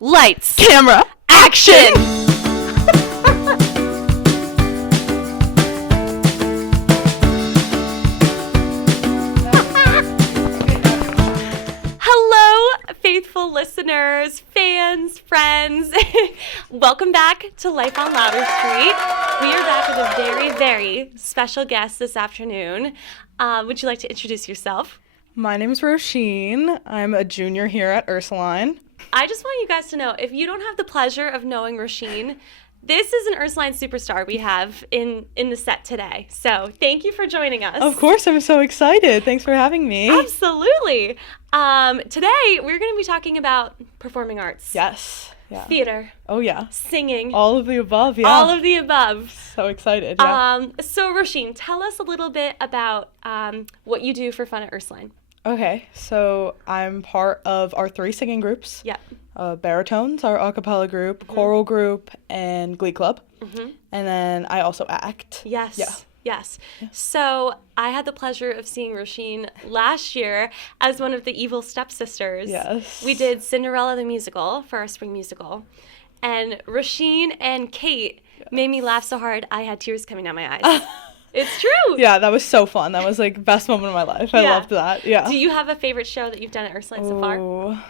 Lights. Camera. Action! Hello, faithful listeners, fans, friends. Welcome back to Life on Lowder Street. We are back with a very, very special guest this afternoon. Would you like to introduce yourself? My name is Roisin. I'm a junior here at Ursuline. I just want you guys to know, if you don't have the pleasure of knowing Roisin, this is an Ursuline superstar we have in the set today. So thank you for joining us. Of course, I'm so excited. Thanks for having me. Absolutely. Today, we're going to be talking about performing arts. Yes. Yeah. Theater. Oh, yeah. Singing. All of the above, yeah. All of the above. So excited, yeah. So, Roisin, tell us a little bit about what you do for fun at Ursuline. Okay, so I'm part of our 3 singing groups. Yep. Baritones, our a cappella group, choral group, and glee club. Mm-hmm. And then I also act. Yes. Yeah. Yes. Yeah. So I had the pleasure of seeing Roisin last year as one of the evil stepsisters. Yes. We did Cinderella the musical for our spring musical. And Roisin and Kate made me laugh so hard I had tears coming down my eyes. It's true. Yeah, that was so fun. That was like best moment of my life. I loved that. Yeah. Do you have a favorite show that you've done at Ursuline so far?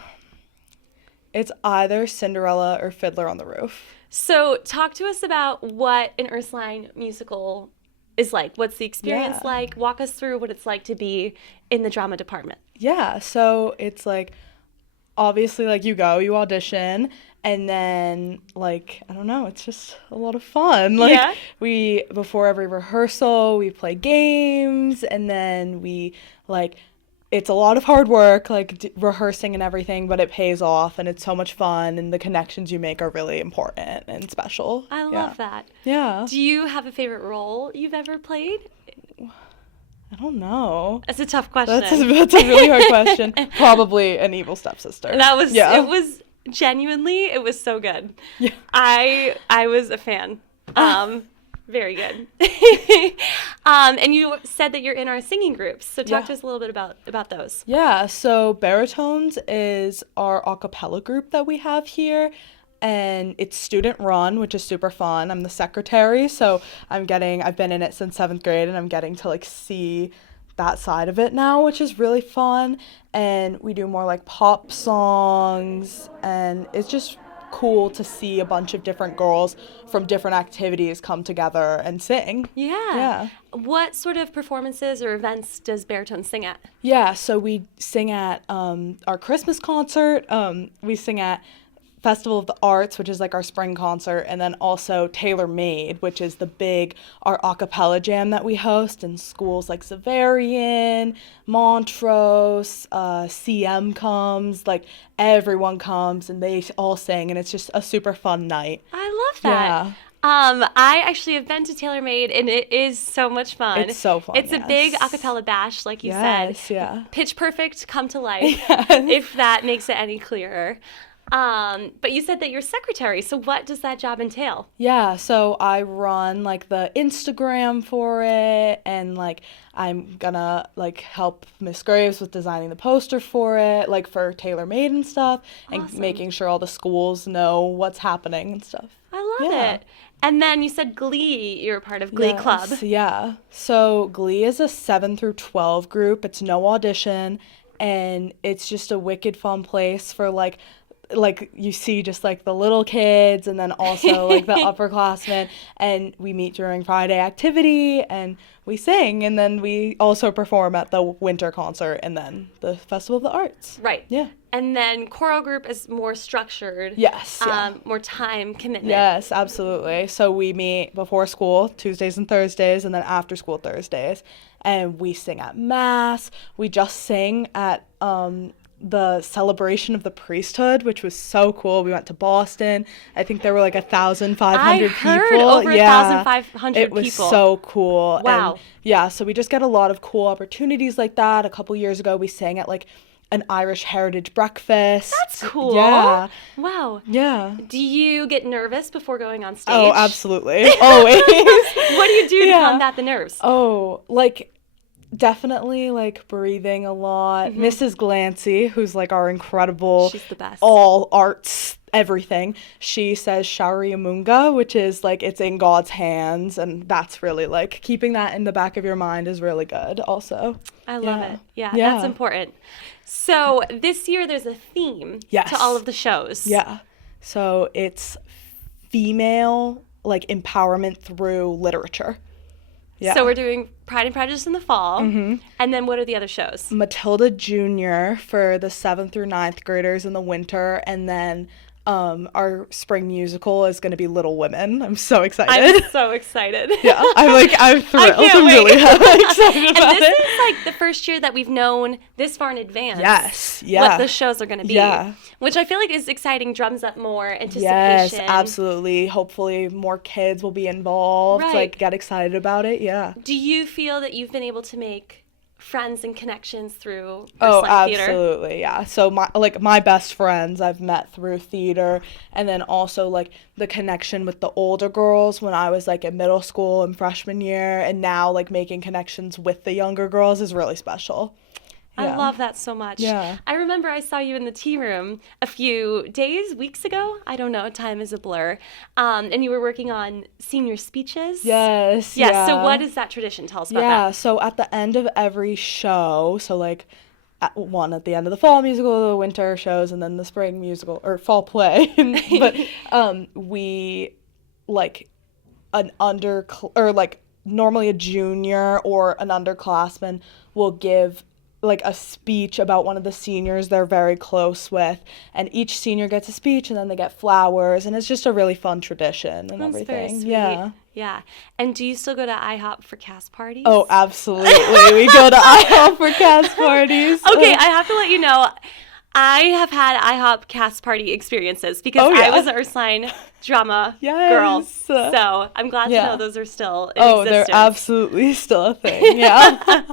It's either Cinderella or Fiddler on the Roof. So talk to us about what an Ursuline musical is like. What's the experience like? Walk us through what it's like to be in the drama department. Yeah, so it's like, obviously, like, you audition, and then, like, I don't know, it's just a lot of fun. Like, before every rehearsal, we play games, and then we, like, it's a lot of hard work, like, rehearsing and everything, but it pays off, and it's so much fun, and the connections you make are really important and special. I love that. Yeah. Do you have a favorite role you've ever played? I don't know. That's a tough question. That's a really hard question. Probably an evil stepsister. It was genuinely, it was so good. Yeah. I was a fan. Very good. And you said that you're in our singing groups. So talk to us a little bit about those. Yeah, so Baritones is our a cappella group that we have here. And it's student run, which is super fun. I'm the secretary, so I've been in it since 7th grade, and I'm getting to like see that side of it now, which is really fun. And we do more like pop songs, and it's just cool to see a bunch of different girls from different activities come together and sing. Yeah. What sort of performances or events does Baritone sing at? Yeah, so we sing at our Christmas concert. We sing at Festival of the Arts, which is like our spring concert, and then also Tailor Made, which is our a cappella jam that we host in schools like Xaverian, Montrose, CM comes, like everyone comes and they all sing, and it's just a super fun night. I love that. Yeah. I actually have been to Tailor Made, and it is so much fun. It's so fun. It's a big a cappella bash, like you said. Yeah. Pitch perfect, come to life, if that makes it any clearer. But you said that you're secretary, so what does that job entail? Yeah, so I run like the Instagram for it, and like I'm gonna like help Miss Graves with designing the poster for it, like for Tailor Made and stuff, and making sure all the schools know what's happening and stuff. I love it. And then you said Glee, you're a part of Glee Club. Yeah, so Glee is a 7 through 12 group. It's no audition, and it's just a wicked fun place for like you see just like the little kids, and then also like the upperclassmen, and we meet during Friday activity and we sing, and then we also perform at the winter concert and then the Festival of the Arts. Right. Yeah. And then choral group is more structured. Yes. More time commitment. Yes, absolutely. So we meet before school Tuesdays and Thursdays, and then after school Thursdays, and we sing at Mass. We just sing at the celebration of the priesthood, which was so cool. We went to Boston. I think there were like 1,500 people. I heard over 1,500 people. It was so cool. Wow. And so we just get a lot of cool opportunities like that. A couple years ago, we sang at like an Irish heritage breakfast. That's cool. Yeah. Wow. Yeah. Do you get nervous before going on stage? Oh, absolutely. Always. What do you do to combat the nerves? Oh, like definitely like breathing a lot. Mrs. Glancy, who's like our incredible She's the best. all arts everything. She says Shariamunga, which is like it's in God's hands, and that's really like keeping that in the back of your mind is really good also. I love it. Yeah, Yeah. that's important. So this year there's a theme Yes. to all of the shows. Yeah. So it's female like empowerment through literature. Yeah. So we're doing Pride and Prejudice in the fall. Mm-hmm. And then what are the other shows? Matilda Jr. for the 7th through 9th graders in the winter, and then our spring musical is going to be Little Women. I'm so excited. I'm so excited. Yeah, I'm thrilled. I can't I'm wait. really excited And about this it. is like the first year that we've known this far in advance Yes, yeah. what the shows are going to be. Yeah. Which I feel like is exciting, drums up more anticipation. Yes, absolutely. Hopefully more kids will be involved, Right. like get excited about it. Yeah. Do you feel that you've been able to make friends and connections through Oh, Ursuline theater? absolutely, yeah. So my best friends I've met through theater, and then also like the connection with the older girls when I was like in middle school and freshman year, and now like making connections with the younger girls is really special. I Yeah. love that so much. Yeah. I remember I saw you in the tea room a few days, weeks ago. I don't know. Time is a blur. And you were working on senior speeches. Yes. Yeah. So yeah. what is that tradition? Tell us about Yeah, that. so at the end of every show, so like at the end of the fall musical, the winter shows, and then the spring musical or fall play. But we like normally a junior or an underclassman will give like a speech about one of the seniors they're very close with, and each senior gets a speech and then they get flowers, and it's just a really fun tradition and That's everything. very sweet. Yeah. Yeah. And do you still go to IHOP for cast parties? Oh, absolutely. We go to IHOP for cast parties. Okay, I have to let you know, I have had IHOP cast party experiences because Oh, yeah. I was an Ursuline drama Yes. girl. So I'm glad to Yeah. know those are still in Oh, existence. they're absolutely still a thing. Yeah.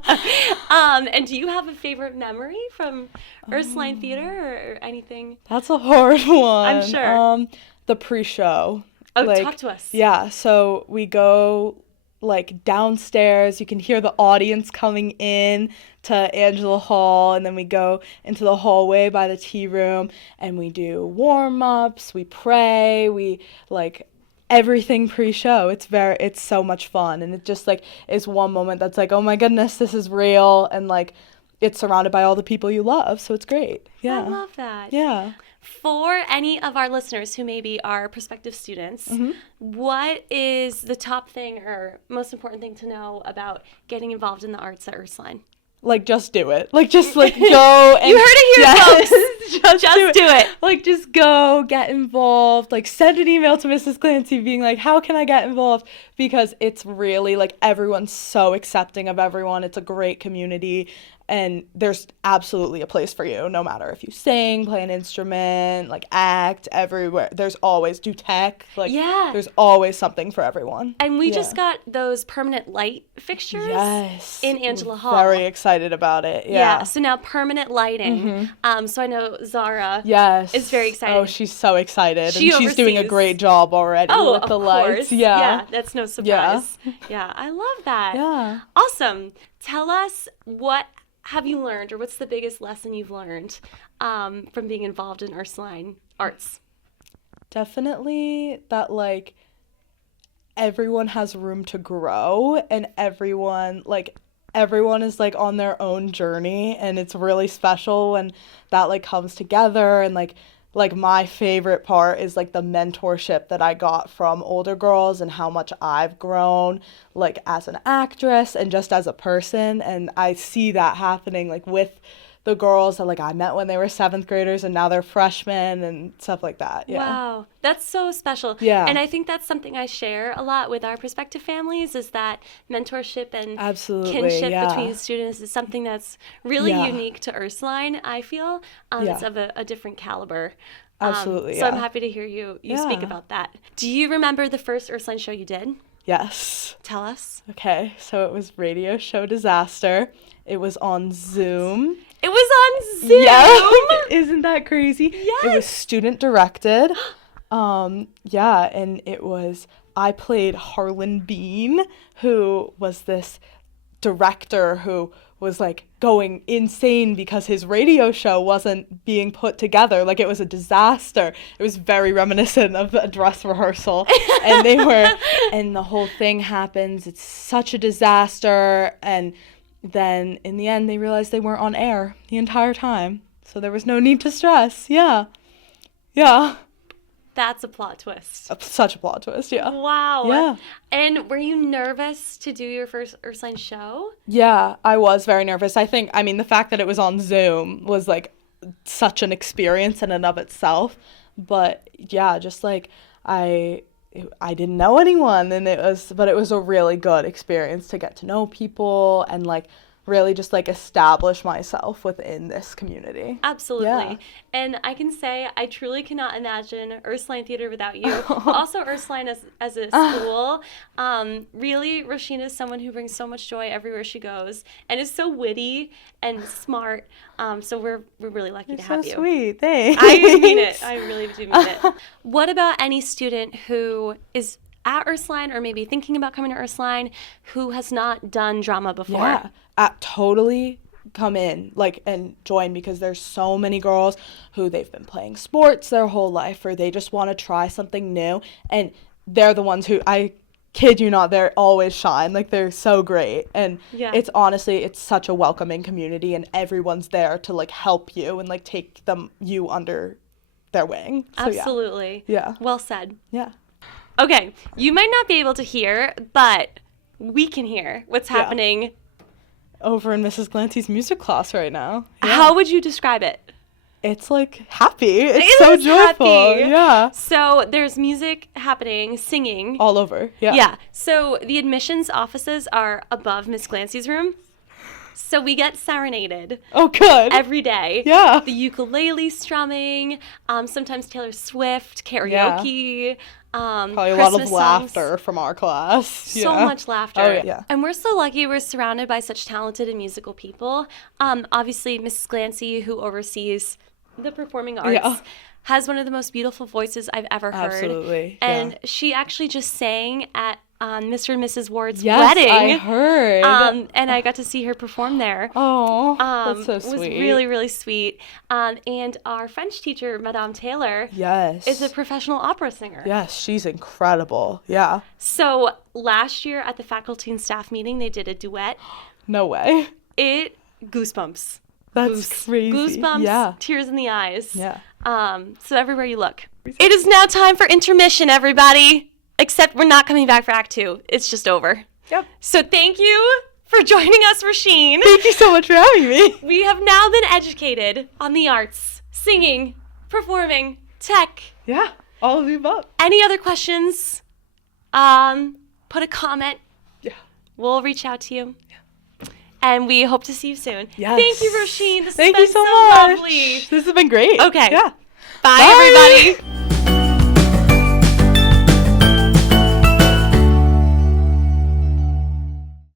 And do you have a favorite memory from Ursuline Theater or anything? That's a hard one. I'm sure. The pre-show. Oh, talk to us. Yeah, so we go like downstairs. You can hear the audience coming in to Angela Hall, and then we go into the hallway by the tea room, and we do warm-ups, we pray, we like everything pre-show. It's so much fun, and it just like is one moment that's like, oh my goodness, this is real, and like it's surrounded by all the people you love, so it's great. Yeah. I love that. Yeah. For any of our listeners who maybe are prospective students, Mm-hmm. what is the top thing or most important thing to know about getting involved in the arts at Ursuline? Like, just do it. Like, just, like, go and... You heard it here, Yes. folks. Just do it. Like, just go, get involved. Like, send an email to Mrs. Clancy being like, how can I get involved? Because it's really, like, everyone's so accepting of everyone. It's a great community. And there's absolutely a place for you, no matter if you sing, play an instrument, like, act, everywhere. There's always, do tech. Like, Yeah. there's always something for everyone. And we Yeah. just got those permanent light fixtures Yes. in Angela Hall. Very excited about it. Yeah, so now permanent lighting. So I know Zara Yes. is very excited. Oh, she's so excited. She and she's doing a oversees- great job already with of the course. lights. Yeah. That's no surprise. Yeah, I love that. Yeah. Awesome. Tell us, what have you learned, or what's the biggest lesson you've learned from being involved in Ursuline arts? Definitely that, like, everyone has room to grow, and everyone is like on their own journey, and it's really special when that like comes together. And like my favorite part is like the mentorship that I got from older girls and how much I've grown like as an actress and just as a person. And I see that happening like with the girls that like I met when they were 7th graders and now they're freshmen and stuff like that. Yeah. Wow, that's so special. Yeah. And I think that's something I share a lot with our prospective families, is that mentorship and Absolutely, kinship yeah. between students is something that's really Yeah. unique to Ursuline, I feel. It's Yeah. of a different caliber. Absolutely, So I'm yeah. happy to hear you Yeah. speak about that. Do you remember the first Ursuline show you did? Yes. Tell us. Okay, so it was Radio Show Disaster. It was on Zoom. It was on Zoom. Yeah. Isn't that crazy? Yes. It was student directed. Yeah, and I played Harlan Bean, who was this director who was like going insane because his radio show wasn't being put together. Like, it was a disaster. It was very reminiscent of a dress rehearsal. And and the whole thing happens. It's such a disaster. And then in the end, they realized they weren't on air the entire time. So there was no need to stress. Yeah. Yeah. That's a plot twist. Such a plot twist, yeah. Wow. Yeah. And were you nervous to do your first Ursuline show? Yeah, I was very nervous. I mean, the fact that it was on Zoom was, like, such an experience in and of itself. But, yeah, just, like, I didn't know anyone, and it was a really good experience to get to know people and, like, really just, like, establish myself within this community. Absolutely. Yeah. And I can say I truly cannot imagine Ursuline Theater without you. Also, Ursuline as a school. Really, Roisin is someone who brings so much joy everywhere she goes and is so witty and smart. So we're really lucky to have you. So sweet. Thanks. I mean it. I really do mean it. What about any student who is at Ursuline or maybe thinking about coming to Ursuline who has not done drama before? Yeah. Totally come in, like, and join, because there's so many girls who they've been playing sports their whole life, or they just want to try something new, and they're the ones who, I kid you not, they're always shine. Like, they're so great. And it's honestly, it's such a welcoming community, and everyone's there to, like, help you and, like, take you under their wing. So, Absolutely. Yeah. Well said. Yeah. Okay, you might not be able to hear, but we can hear what's happening over in Mrs. Glancy's music class right now. Yeah. How would you describe it? It's, like, happy. It's so joyful. Happy. Yeah. So there's music happening, singing. All over. Yeah. Yeah. So the admissions offices are above Miss Glancy's room. So we get serenaded. Oh, good. Every day. Yeah. The ukulele strumming, sometimes Taylor Swift, karaoke. Probably a Christmas lot of laughter songs. from our class. So much laughter. Oh, yeah. And we're so lucky we're surrounded by such talented and musical people. Obviously, Mrs. Glancy, who oversees the performing arts, has one of the most beautiful voices I've ever heard. Absolutely. And she actually just sang at Mr. and Mrs. Ward's Yes, wedding. I heard. And I got to see her perform there. Oh, that's so sweet. It was really, really sweet. And our French teacher, Madame Taylor, is a professional opera singer. Yes, she's incredible. Yeah. So last year at the faculty and staff meeting, they did a duet. No way. Goosebumps. That's crazy. Goosebumps, Yeah. tears in the eyes. Yeah. So everywhere you look. It is now time for intermission, everybody. Except we're not coming back for Act 2. It's just over. Yep. So thank you for joining us, Roisin. Thank you so much for having me. We have now been educated on the arts, singing, performing, tech. Yeah, all of the above. Any other questions? Put a comment. Yeah. We'll reach out to you. Yeah. And we hope to see you soon. Yes. Thank you, Roisin. This Thank has you been so much. lovely. This has been great. Okay. Yeah. Bye, everybody.